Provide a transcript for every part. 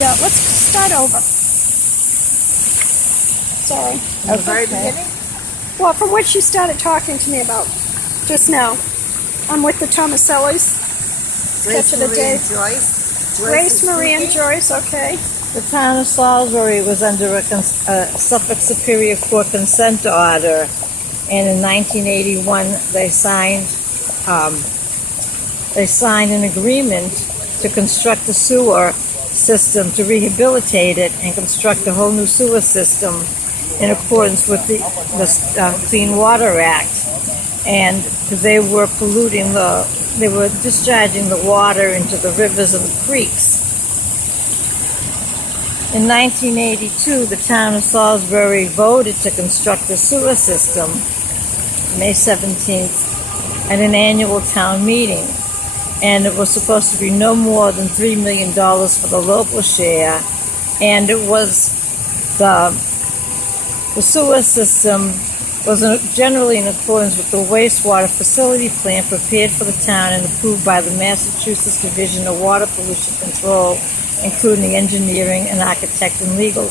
Yeah, let's start over. Sorry. At the very beginning? Well, from what you started talking to me about just now. I'm with the Tomasellis. Grace, of the Marie, day. and Joyce. Grace, Marie, and Joyce, okay. The town of Salisbury was under a Suffolk Superior Court consent order, and in 1981 they signed an agreement to construct a sewer system, to rehabilitate it and construct a whole new sewer system in accordance with the Clean Water Act. And they were they were discharging the water into the rivers and the creeks. In 1982, the town of Salisbury voted to construct a sewer system, May 17th, at an annual town meeting. And it was supposed to be no more than $3 million for the local share. And it was the sewer system was generally in accordance with the wastewater facility plan prepared for the town and approved by the Massachusetts Division of Water Pollution Control, including engineering and architect and legal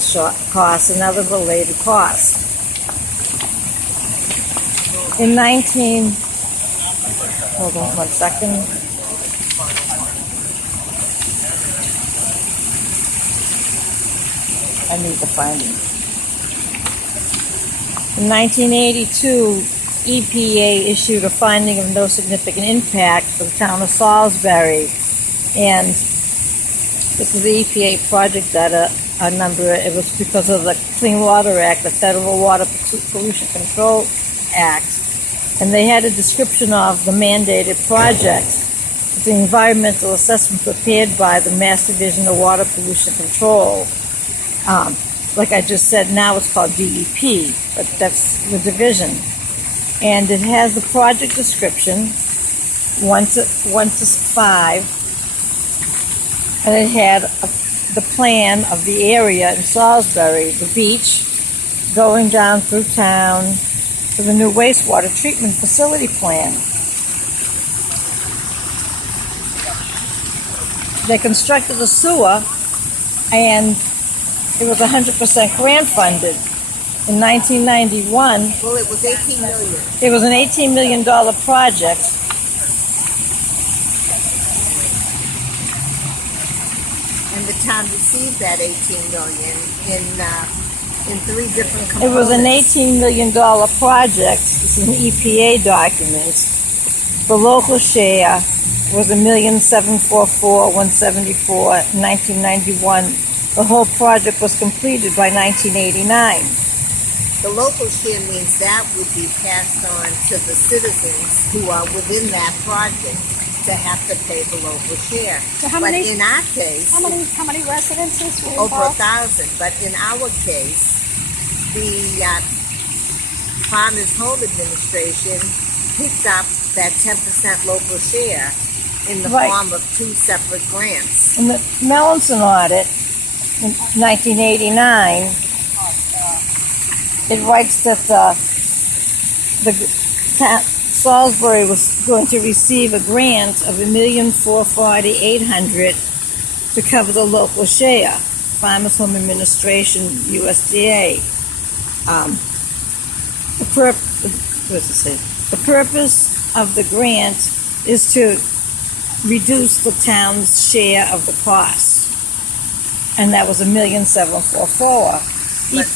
costs and other related costs. Hold on 1 second. I need to find it. In 1982, EPA issued a finding of no significant impact for the town of Salisbury, and this is the EPA project that number. It was because of the Clean Water Act, the Federal Water Pollution Control Act, and they had a description of the mandated project. The environmental assessment prepared by the Mass Division of Water Pollution Control. Like I just said, now it's called DEP, but that's the division. And it has the project description, 1 to 5, and it had the plan of the area in Salisbury, the beach, going down through town to the new wastewater treatment facility plan. They constructed a sewer, and it was 100% grant funded. In 1991, Well, it was $18 million. it was an $18 million project. And the town received that $18 million in three different components. It was an $18 million project. This is an EPA document. The local share was $1,744,174 in 1991. The whole project was completed by 1989. The local share means that would be passed on to the citizens who are within that project to have to pay the local share. So how many- But in our case, How many residences were over involved? 1,000. But in our case, the Farmers Home Administration picked up that 10% local share in the Right. form of two separate grants. In the Melanson audit in 1989, it writes that Salisbury was going to receive a grant of $1,440,800 to cover the local share. Farmers Home Administration, USDA. The purpose of the grant is to reduce the town's share of the cost, and that was $1,744,000. But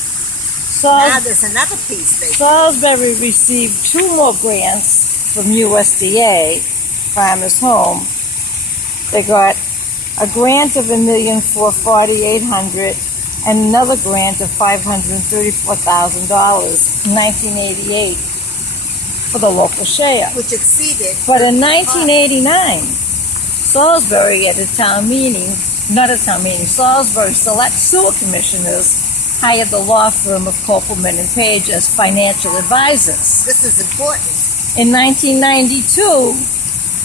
now there's another piece they Salisbury received two more grants from USDA, Farmers Home. They got a grant of $1,440,800 and another grant of $534,000 in 1988 for the local share. which exceeded. But in 1989, Salisbury at a town meeting, Salisbury Select Sewer Commissioners hired the law firm of Copeland and Page as financial advisors. This is important. In 1992,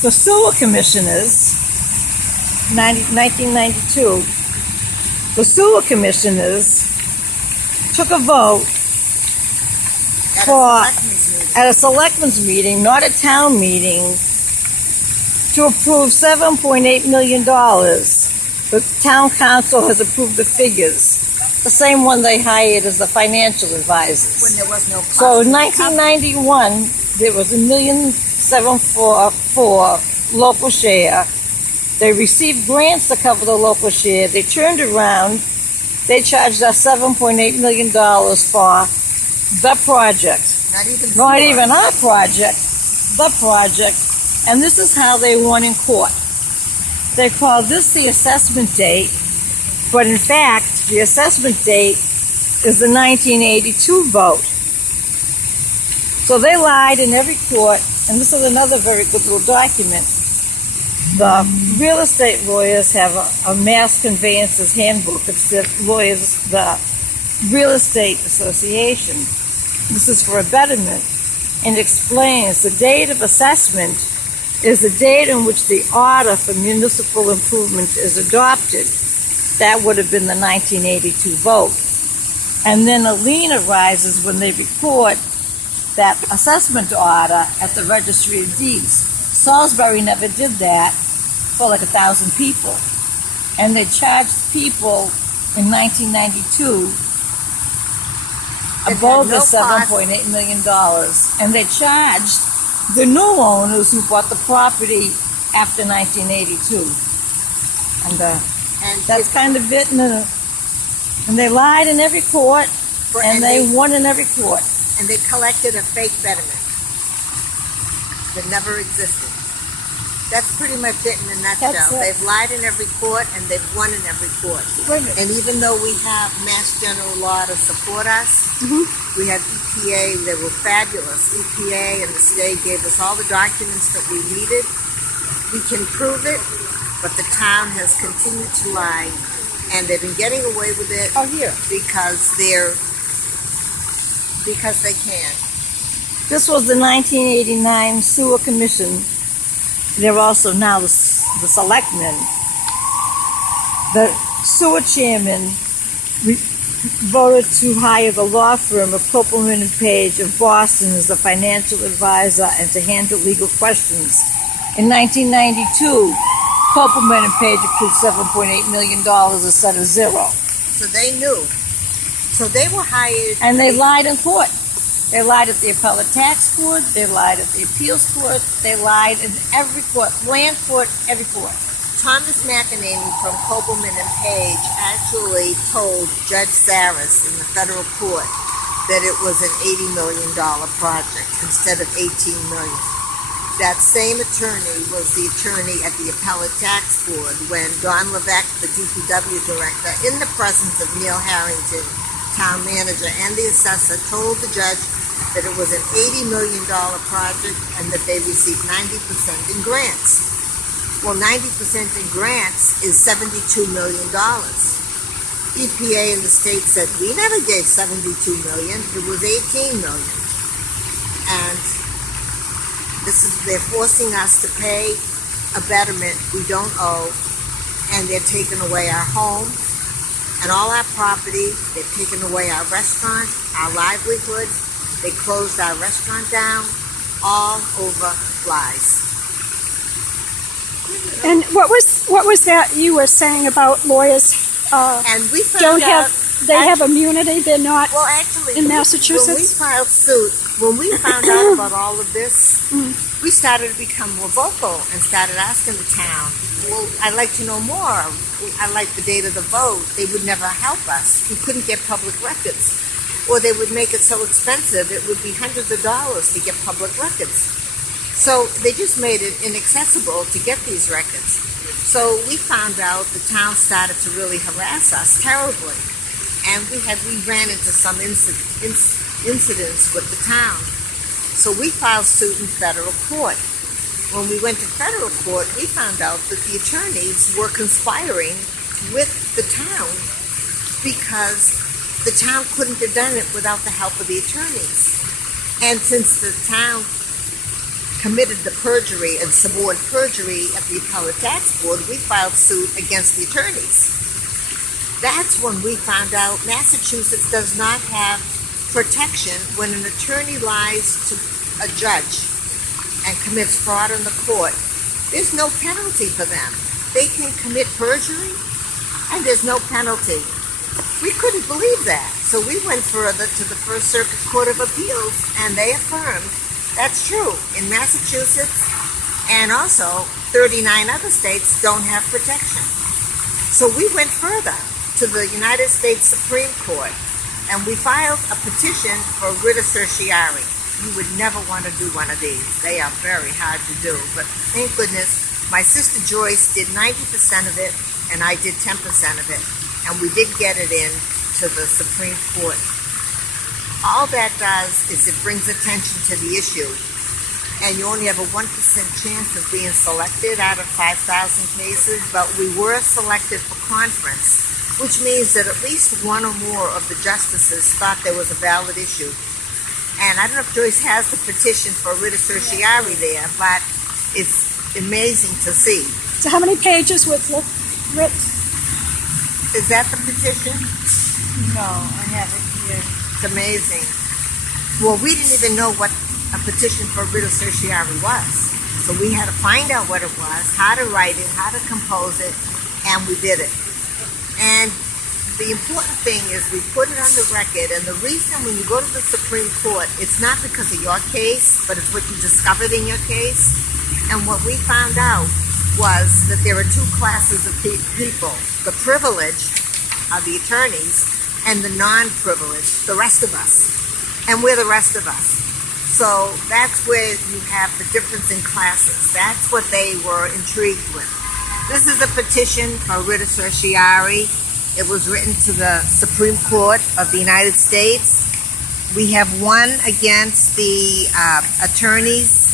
the sewer commissioners, 1992, the sewer commissioners took a vote at a selectmen's meeting, not a town meeting, to approve $7.8 million The town council has approved the figures. The same one they hired as the financial advisors. When there was no cost. So in 1991, there was $1,744,000 local share. They received grants to cover the local share. They turned around. They charged us $7.8 million for the project. Not even our project, the project. And this is how they won in court. They called this the assessment date, but in fact, the assessment date is the 1982 vote. So they lied in every court, and this is another very good little document. The real estate lawyers have a mass conveyances handbook. It's the Real Estate Association. This is for a betterment, and explains the date of assessment is the date in which the order for municipal improvement is adopted. That would have been the 1982 vote. And then a lien arises when they record that assessment order at the Registry of Deeds. Salisbury never did that for like 1,000 people. And they charged people in 1992 above the $7.8 million. And they charged the new owners who bought the property after 1982. And that's kind of it. And they lied in every court, and they won in every court. And they collected a fake betterment that never existed. That's pretty much it in a nutshell. They've lied in every court, and they've won in every court. And even though we have Mass General Law to support us, we have EPA. They were fabulous. EPA and the state gave us all the documents that we needed. We can prove it, but the town has continued to lie, and they've been getting away with it because they can. This was the 1989 Sewer Commission. They're also now the selectmen. The sewer chairman voted to hire the law firm of Copeland and Page of Boston as the financial advisor and to handle legal questions. In 1992, Copeland and Page approved $7.8 million instead of zero. So they knew. So they were hired. And they lied in court. They lied at the appellate tax court. They lied at the appeals court. They lied in every court, land court, every court. Thomas McEnany from Copeland and Page actually told Judge Saris in the federal court that it was an $80 million project instead of $18 million. That same attorney was the attorney at the appellate tax board when Don Levesque, the DPW director, in the presence of Neil Harrington, town manager, and the assessor, told the judge that it was an $80 million project and that they received 90% in grants. Well, 90% in grants is $72 million. EPA and the state said, we never gave $72 million, it was $18 million. And they're forcing us to pay a betterment we don't owe, and they're taking away our home and all our property. They've taken away our restaurant, our livelihood. They closed our restaurant down, all over lies. And what was that you were saying about lawyers? And we found have immunity. They're not. Well, actually, in Massachusetts. When we filed suit, when we found out about all of this, we started to become more vocal and started asking the town, well, I'd like to know more. I'd like the date of the vote. They would never help us. We couldn't get public records. Or they would make it so expensive, it would be hundreds of dollars to get public records. So they just made it inaccessible to get these records. So we found out the town started to really harass us terribly. And we ran into some incidents with the town. So we filed suit in federal court. When we went to federal court, we found out that the attorneys were conspiring with the town because the town couldn't have done it without the help of the attorneys. And since the town committed the perjury and suborned perjury at the appellate tax board, we filed suit against the attorneys. That's when we found out Massachusetts does not have protection when an attorney lies to a judge and commits fraud in the court. There's no penalty for them. They can commit perjury and there's no penalty. We couldn't believe that. So we went further to the First Circuit Court of Appeals, and they affirmed that's true. In Massachusetts and also 39 other states don't have protection. So we went further to the United States Supreme Court, and we filed a petition for writ of certiorari. You would never want to do one of these. They are very hard to do, but thank goodness my sister Joyce did 90% of it, and I did 10% of it, and we did get it in to the Supreme Court. All that does is it brings attention to the issue, and you only have a 1% chance of being selected out of 5,000 cases, but we were selected for conference, which means that at least one or more of the justices thought there was a valid issue. And I don't know if Joyce has the petition for writ of certiorari there, but it's amazing to see. So how many pages was the writ? Is that the petition? No, I have it here. It's amazing. Well, we didn't even know what a petition for writ of certiorari was. So we had to find out what it was, how to write it, how to compose it, and we did it. And the important thing is we put it on the record, and the reason when you go to the Supreme Court, it's not because of your case, but it's what you discovered in your case. And what we found out was that there are two classes of people. The privileged are the attorneys, and the non-privileged, the rest of us. And we're the rest of us. So that's where you have the difference in classes. That's what they were intrigued with. This is a petition for writ of certiorari. It was written to the Supreme Court of the United States. We have one against the attorneys,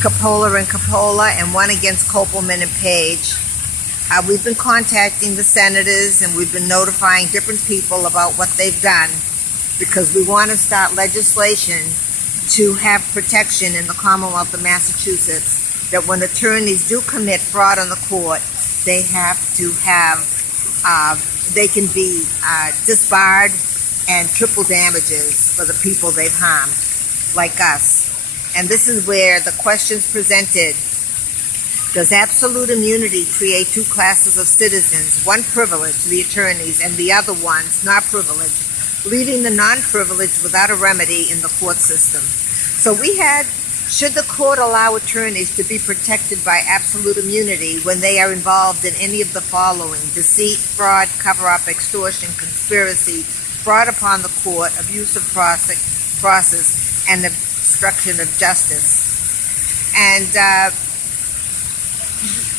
Coppola and Coppola, and one against Kopelman and Page. We've been contacting the senators, and we've been notifying different people about what they've done, because we want to start legislation to have protection in the Commonwealth of Massachusetts that when attorneys do commit fraud on the court, they have to have, they can be disbarred and triple damages for the people they've harmed, like us. And this is where the questions presented: does absolute immunity create two classes of citizens, one privileged, the attorneys, and the other ones not privileged, leaving the non-privileged without a remedy in the court system? So we had, should the court allow attorneys to be protected by absolute immunity when they are involved in any of the following: deceit, fraud, cover-up, extortion, conspiracy, fraud upon the court, abuse of process, and obstruction of justice? And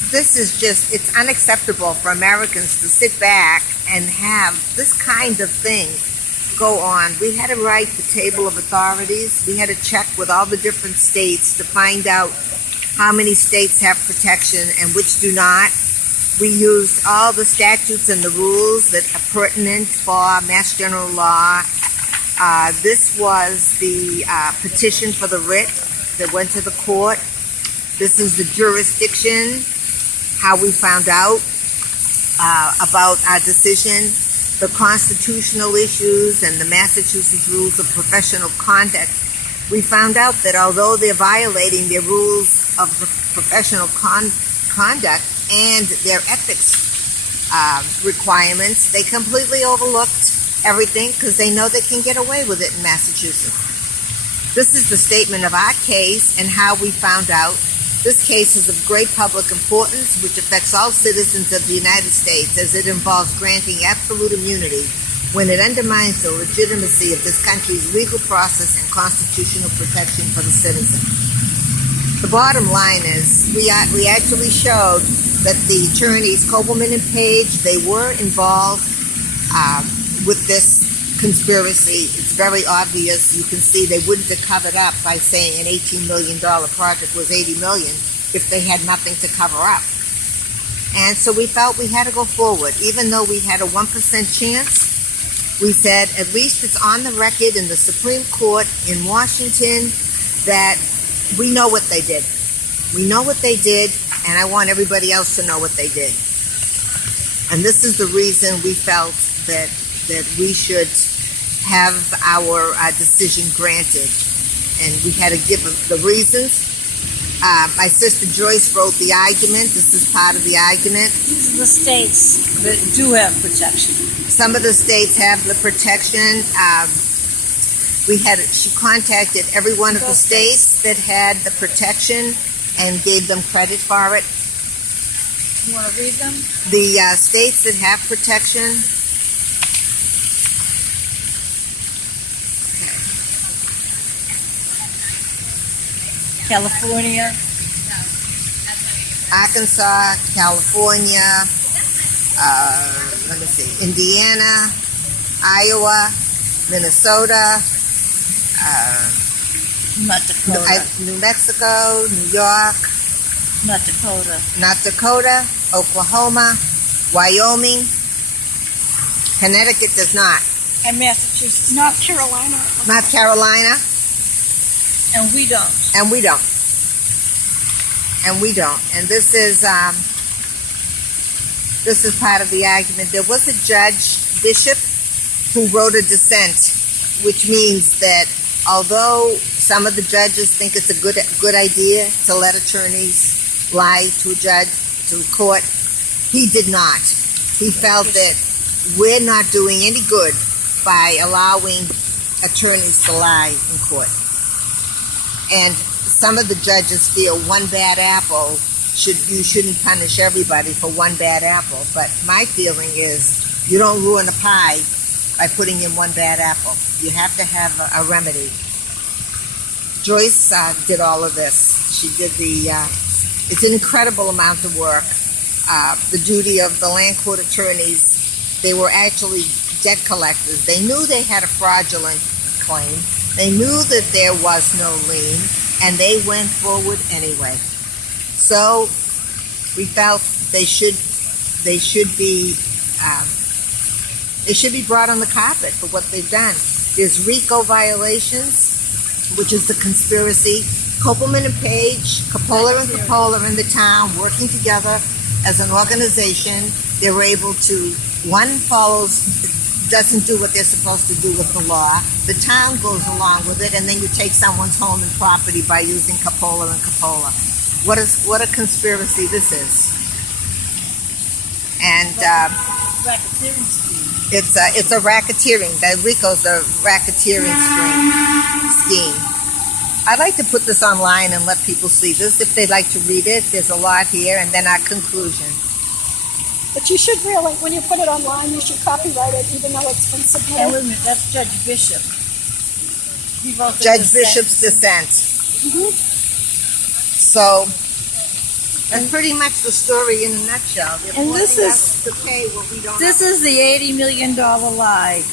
this is just, it's unacceptable for Americans to sit back and have this kind of thing go on. We had to write the table of authorities. We had to check with all the different states to find out how many states have protection and which do not. We used all the statutes and the rules that are pertinent for Mass General Law. This was the petition for the writ that went to the court. This is the jurisdiction, how we found out about our decision, the constitutional issues, and the Massachusetts rules of professional conduct. We found out that although they're violating their rules of professional conduct and their ethics requirements, they completely overlooked everything because they know they can get away with it in Massachusetts. This is the statement of our case and how we found out. This case is of great public importance, which affects all citizens of the United States, as it involves granting absolute immunity when it undermines the legitimacy of this country's legal process and constitutional protection for the citizen. The bottom line is, we actually showed that the attorneys, Kopelman and Page, they were involved with this conspiracy. It's very obvious. You can see they wouldn't have covered up by saying an $18 million project was $80 million if they had nothing to cover up. And so we felt we had to go forward. Even though we had a 1% chance, we said at least it's on the record in the Supreme Court in Washington that we know what they did. We know what they did, and I want everybody else to know what they did. And this is the reason we felt that we should have our decision granted. And we had to give the reasons. My sister Joyce wrote the argument. This is part of the argument. These are the states that do have protection. Some of the states have the protection. She contacted every one of the states that had the protection and gave them credit for it. You want to read them? The states that have protection. California, Arkansas, California, let me see, Indiana, Iowa, Minnesota, not Dakota, New Mexico, New York, not Dakota, North Dakota, Oklahoma, Wyoming, Connecticut does not, and Massachusetts, North Carolina. North Carolina, and we don't. and we don't. And we don't. And this is part of the argument. There was a judge, Bishop, who wrote a dissent, which means that although some of the judges think it's a good idea to let attorneys lie to a judge, to a court, he did not. He felt that we're not doing any good by allowing attorneys to lie in court. And some of the judges feel one bad apple, you shouldn't punish everybody for one bad apple. But my feeling is you don't ruin a pie by putting in one bad apple. You have to have a remedy. Joyce did all of this. She did it's an incredible amount of work. The duty of the land court attorneys, they were actually debt collectors. They knew they had a fraudulent claim. They knew that there was no lien, and they went forward anyway. So we felt they should be brought on the carpet for what they've done. There's RICO violations, which is the conspiracy. Copeland and Page, Coppola and Coppola in the town working together as an organization. They were able to, one doesn't do what they're supposed to do with the law. The town goes along with it, and then you take someone's home and property by using Coppola and Coppola. What a conspiracy this is. And Racketeering scheme. it's a racketeering. That RICO's a racketeering scheme. I'd like to put this online and let people see this if they'd like to read it. There's a lot here, and then our conclusion. But you should really, when you put it online, you should copyright it, even though it's been And submitted. wait a minute, that's Judge Bishop. He wrote the Judge dissent. Bishop's dissent. Mhm. So that's pretty much the story in a nutshell. They're And this forcing is- us to pay what we don't This owe. is the $80 million lie.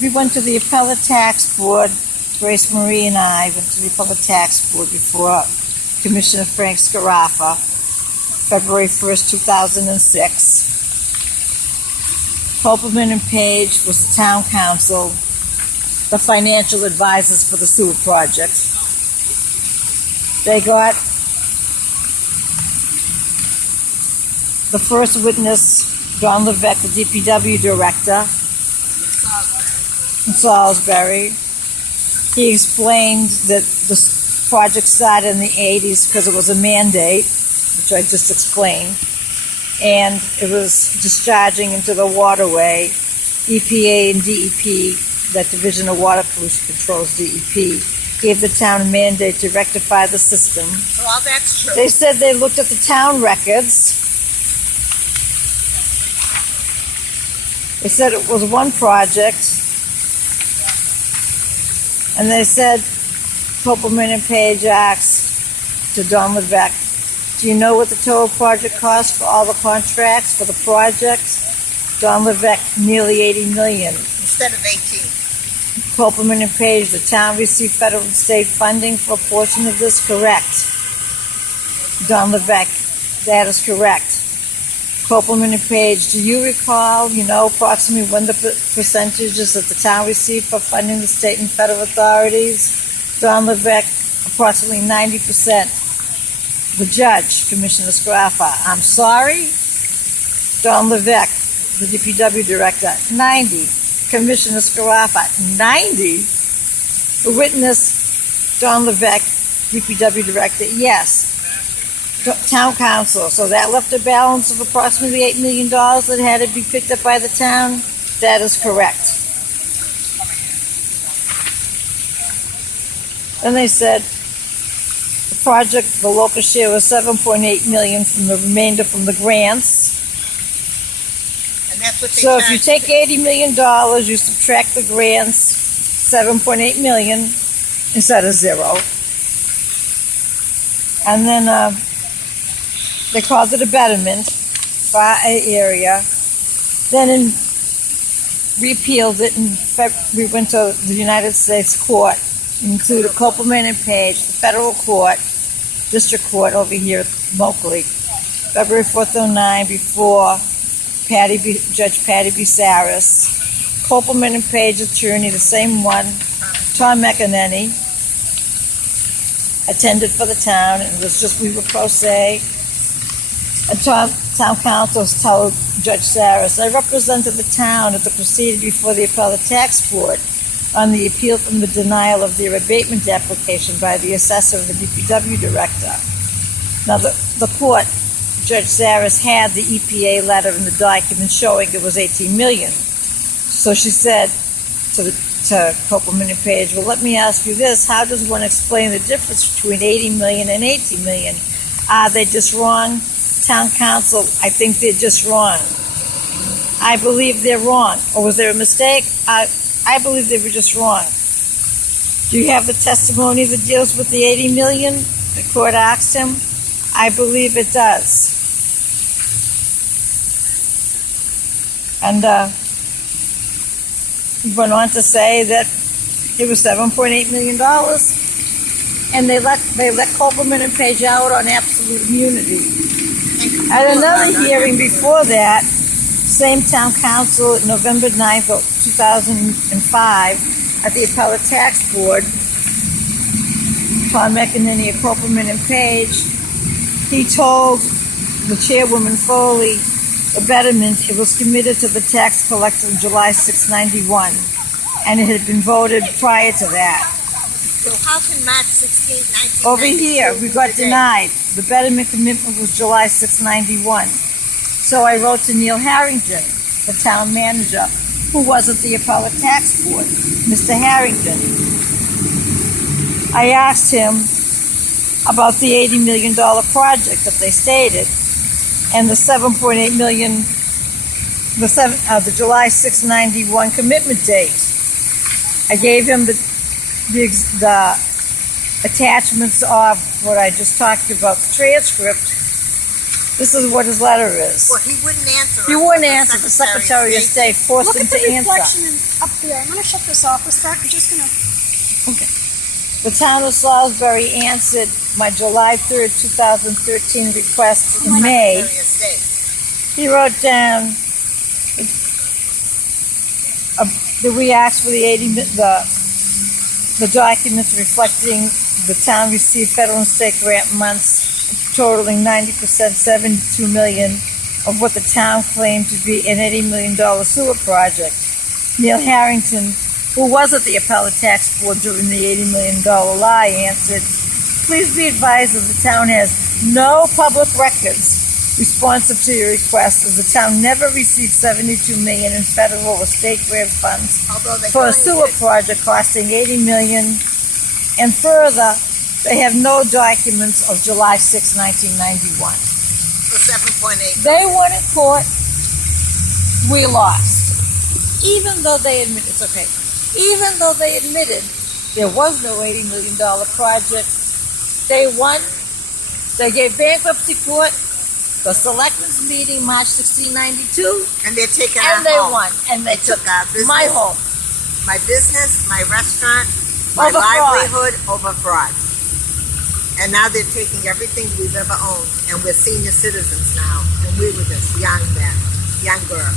We went to the appellate tax board. Grace Marie and I went to the appellate tax board before Commissioner Frank Scarafa, February 1st, 2006. Copeland and Page was the town council, the financial advisors for the sewer project. They got the first witness, Don Levesque, the DPW director in Salisbury. He explained that the project started in the 80s because it was a mandate, which I just explained, and it was discharging into the waterway. EPA and DEP, that Division of Water Pollution Controls, DEP, gave the town a mandate to rectify the system. Well, that's true. They said they looked at the town records. They said it was one project. And they said, Copeland and Page asked to Don Levesque, do you know what the total project cost for all the contracts for the project? Don Levesque, nearly $80 million. Instead of 18. Copeland and Page, the town received federal and state funding for a portion of this, correct? Don Levesque, that is correct. Copeland and Page, do you recall, approximately when the percentages that the town received for funding the state and federal authorities? Don Levesque, approximately 90%. The judge, Commissioner Scarafa, I'm sorry? Don Levesque, the DPW director, 90. Commissioner Scarafa, 90. The witness, Don Levesque, DPW director, yes. Town council, so that left a balance of approximately $8 million that had to be picked up by the town. That is correct. Then they said the project, the local share was $7.8 million from the remainder from the grants. And that's what they So if you charge. take $80 million, you subtract the grants, $7.8 million instead of zero. And then they called it a betterment for our area. Then repealed it, and we went to the United States Court, included Copeland and Page, the federal court, district court over here locally, February 4th, 2009, before Judge Patty B. Saris. Copeland and Page attorney, the same one, Tom McEnany, attended for the town, and it was just, we were pro se. And town council told Judge Saris, I represented the town at the proceeding before the appellate tax board on the appeal from the denial of their abatement application by the assessor and the DPW director. Now the court, Judge Saris, had the EPA letter in the document showing it was $18 million. So she said to Copeland and Page, well, let me ask you this, how does one explain the difference between $80 million and $18 million? Are they just wrong? Town council, I think they're just wrong. I believe they're wrong. Or was there a mistake? I believe they were just wrong. Do you have the testimony that deals with the $80 million? The court asked him. I believe it does. And he went on to say that it was $7.8 million, and they let Copeland and Page out on absolute immunity. At another hearing before that, same town council, November 9th, 2005, at the appellate tax board, Tom McEnany of Copeland and Page, he told the chairwoman Foley, the betterment, it was committed to the tax collector on July 6, 91, and it had been voted prior to that. So how can March 16, 1992 Over here, we got today? denied. The betterment commitment was July 6, 91. So I wrote to Neil Harrington, the town manager, who was at the appellate tax board, Mr. Harrington. I asked him about the $80 million project that they stated, and the $7.8 million, the July 6, 91 commitment date. I gave him the attachments of what I just talked about, the transcript. This is what his letter is. Well, he wouldn't answer. He wouldn't answer. The Secretary of State forced Look him at the to answer. reflection up there. I'm going to shut this off a sec. I'm just going to... Okay. The town of Salisbury answered my July 3rd, 2013 request in May. Secretary of State. He wrote down that we asked for the documents reflecting the town received federal and state grant months totaling 90%, $72 million of what the town claimed to be an $80 million sewer project. Neil Harrington, who was at the appellate tax board during the $80 million lie, answered, please be advised that the town has no public records responsive to your request, as the town never received $72 million in federal or state grant funds for a sewer project costing $80 million. And further, they have no documents of July 6, 1991. For 7.8. They went in court. We lost. Even though they admitted, it's okay. Even though they admitted there was no $80 million project, they won. They gave bankruptcy court the selectmen's meeting March 16, 92, And they're taking and our they home. won. And they took our business, my home. my business, my restaurant, my Over fraud. livelihood over fraud. And now they're taking everything we've ever owned, and we're senior citizens now, and we were just young then, young girl.